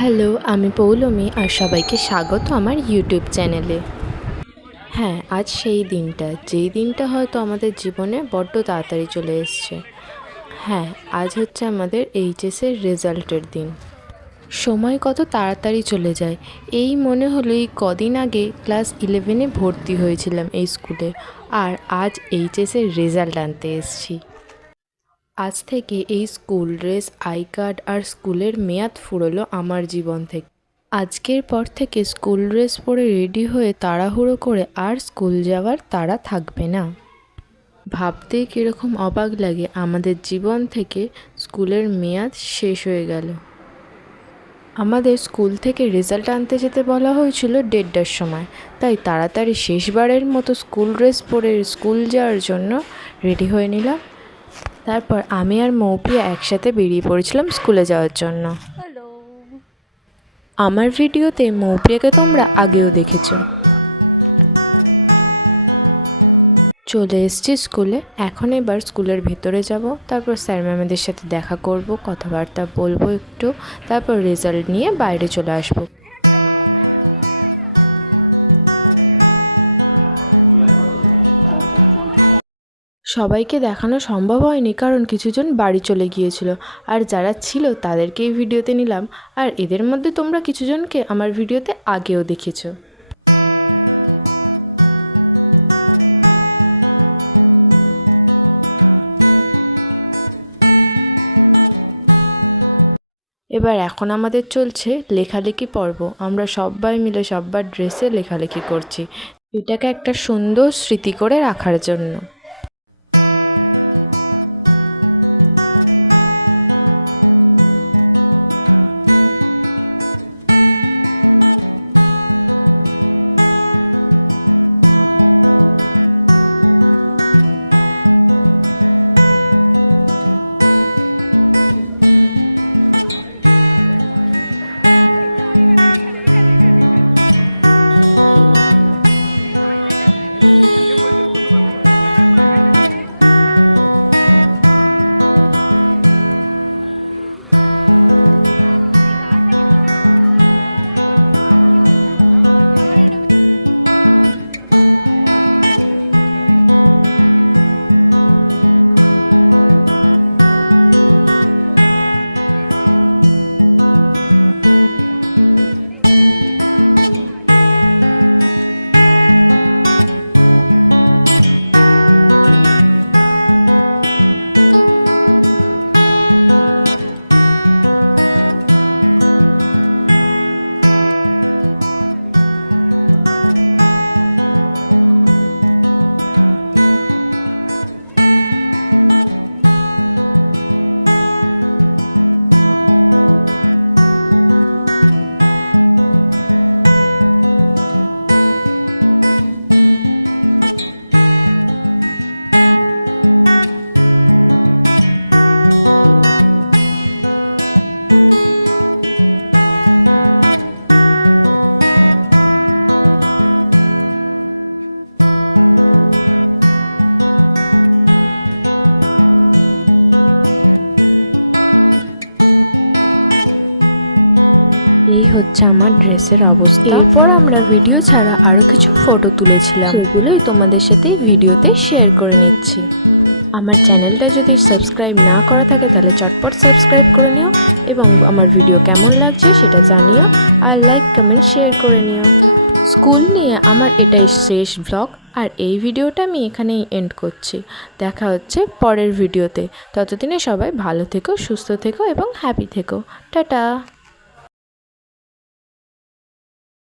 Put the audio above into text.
Hello, আমি পৌলমী আর সবাইকে স্বাগত আমার ইউটিউব চ্যানেলে। হ্যাঁ, আজ সেই দিনটা, যেই দিনটা হয়তো আমাদের জীবনে বড্ড তাড়াতাড়ি চলে এসছে। হ্যাঁ, আজ হচ্ছে আমাদের এইচএসের রেজাল্টের দিন। সময় কত তাড়াতাড়ি চলে যায়, এই মনে হলো এই কদিন আগে ক্লাস 11-এ ভর্তি হয়েছিলাম এই স্কুলে, আর আজ এইচএসের রেজাল্ট আনতে এসছি। আজ থেকে এই স্কুল ড্রেস, আই কার্ড আর স্কুলের মেয়াদ ফুরোলো আমার জীবন থেকে। আজকের পর থেকে স্কুল ড্রেস পরে রেডি হয়ে তাড়াহুড়ো করে আর স্কুল যাওয়ার তাড়া থাকবে না। ভাবতেই কীরকম অবাক লাগে, আমাদের জীবন থেকে স্কুলের মেয়াদ শেষ হয়ে গেল। আমাদের স্কুল থেকে রেজাল্ট আনতে যেতে বলা হয়েছিল 1:30টার সময়, তাই তাড়াতাড়ি শেষবারের মতো স্কুল ড্রেস পরে স্কুল যাওয়ার জন্য রেডি হয়ে নিলাম। তারপর আমি আর মৌপ্রিয়া একসাথে বেরিয়ে পড়েছিলাম স্কুলে যাওয়ার জন্য। আমার ভিডিওতে মৌপ্রিয়াকে তোমরা আগেও দেখেছো। চলে এসেছি স্কুলে, এখন এবার স্কুলের ভেতরে যাব, তারপর স্যার ম্যামদের সাথে দেখা করব, কথাবার্তা বলবো একটু, তারপর রেজাল্ট নিয়ে বাইরে চলে আসব। সবাইকে দেখানো সম্ভব হয়নি, কারণ কিছুজন বাড়ি চলে গিয়েছিল, আর যারা ছিল তাদেরকেই ভিডিওতে নিলাম। আর এদের মধ্যে তোমরা কিছুজনকে আমার ভিডিওতে আগেও দেখেছো। এবার এখন আমাদের চলছে লেখালেখি পর্ব। আমরা সবাই মিলে সবার ড্রেসে লেখালেখি করছি, এটাকে একটা সুন্দর স্মৃতি করে রাখার জন্য। এরপর আমরা ভিডিও ছাড়া আরও কিছু ফটো তুলেছিলাম, সেগুলোই তোমাদের সাথে ভিডিওতে শেয়ার করে নিচ্ছি। আমার চ্যানেলটা যদি সাবস্ক্রাইব না করা থাকে তাহলে চটপট সাবস্ক্রাইব করে নিও, এবং আমার ভিডিও কেমন লাগছে সেটা জানিও, আর লাইক কমেন্ট শেয়ার করে নিও। স্কুল নিয়ে আমার এটাই শেষ ব্লগ, আর এই ভিডিওটা আমি এখানেই এন্ড করছি। দেখা হচ্ছে পরের ভিডিওতে, ততদিনে সবাই ভালো থেকো, সুস্থ থেকো এবং হ্যাপি থেকো। টাটা।